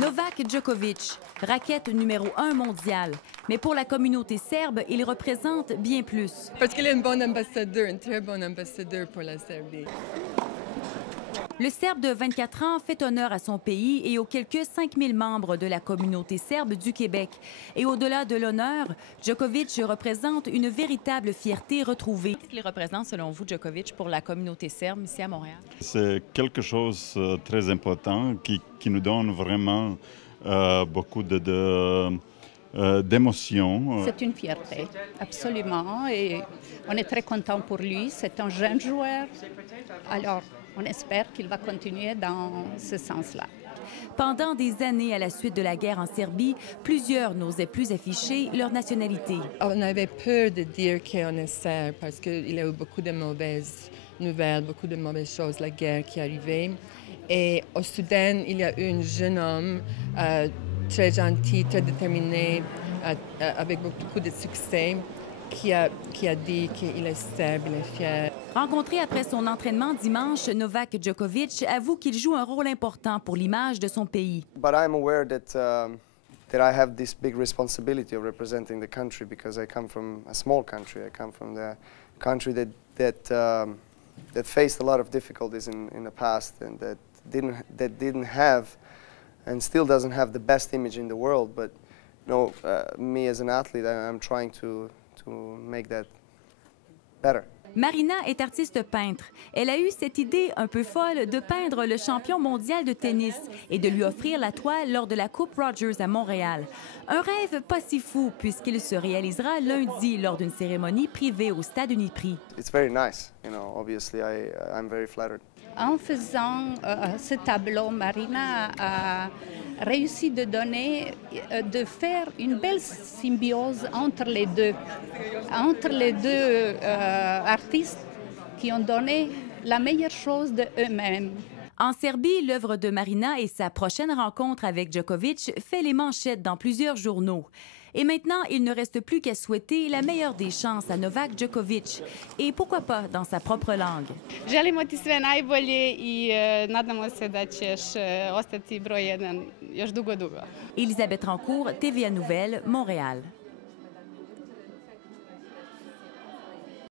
Novak Djokovic, raquette numéro 1 mondiale. Mais pour la communauté serbe, il représente bien plus. Parce qu'il est un bon ambassadeur, un très bon ambassadeur pour la Serbie. Le Serbe de 24 ans fait honneur à son pays et aux quelques 5000 membres de la communauté serbe du Québec. Et au-delà de l'honneur, Djokovic représente une véritable fierté retrouvée. Qu'est-ce qu'il représente, selon vous, Djokovic, pour la communauté serbe ici à Montréal? C'est quelque chose de très important qui nous donne vraiment beaucoup d'émotions. C'est une fierté, absolument, et on est très content pour lui. C'est un jeune joueur, alors on espère qu'il va continuer dans ce sens-là. Pendant des années à la suite de la guerre en Serbie, plusieurs n'osaient plus afficher leur nationalité. On avait peur de dire qu'on est serbe parce qu'il y a eu beaucoup de mauvaises nouvelles, beaucoup de mauvaises choses, la guerre qui est arrivée. Et au Soudan, il y a eu un jeune homme très gentil, très déterminé, avec beaucoup de succès, qui a dit qu'il est serbe, il est fier. Rencontré après son entraînement dimanche, Novak Djokovic avoue qu'il joue un rôle important pour l'image de son pays. But I'm aware that I have this big responsibility of representing the country because I come from a small country. I come from the country that faced a lot of difficulties in the past and that didn't have and still doesn't have the best image in the world. But me as an athlete, I'm trying to make that better. Marina est artiste peintre. Elle a eu cette idée un peu folle de peindre le champion mondial de tennis et de lui offrir la toile lors de la Coupe Rogers à Montréal. Un rêve pas si fou puisqu'il se réalisera lundi lors d'une cérémonie privée au Stade Uniprix. It's very nice, obviously I'm very flattered. En faisant ce tableau, Marina a réussi de faire une belle symbiose entre les deux artistes qui ont donné la meilleure chose d'eux-mêmes. En Serbie, l'œuvre de Marina et sa prochaine rencontre avec Djokovic fait les manchettes dans plusieurs journaux. Et maintenant, il ne reste plus qu'à souhaiter la meilleure des chances à Novak Djokovic. Et pourquoi pas dans sa propre langue. Želimo ti sve najbolje i nadamo se da ćeš ostati broj 1 još dugo. Elisabeth Rancourt, TVA Nouvelles, Montréal.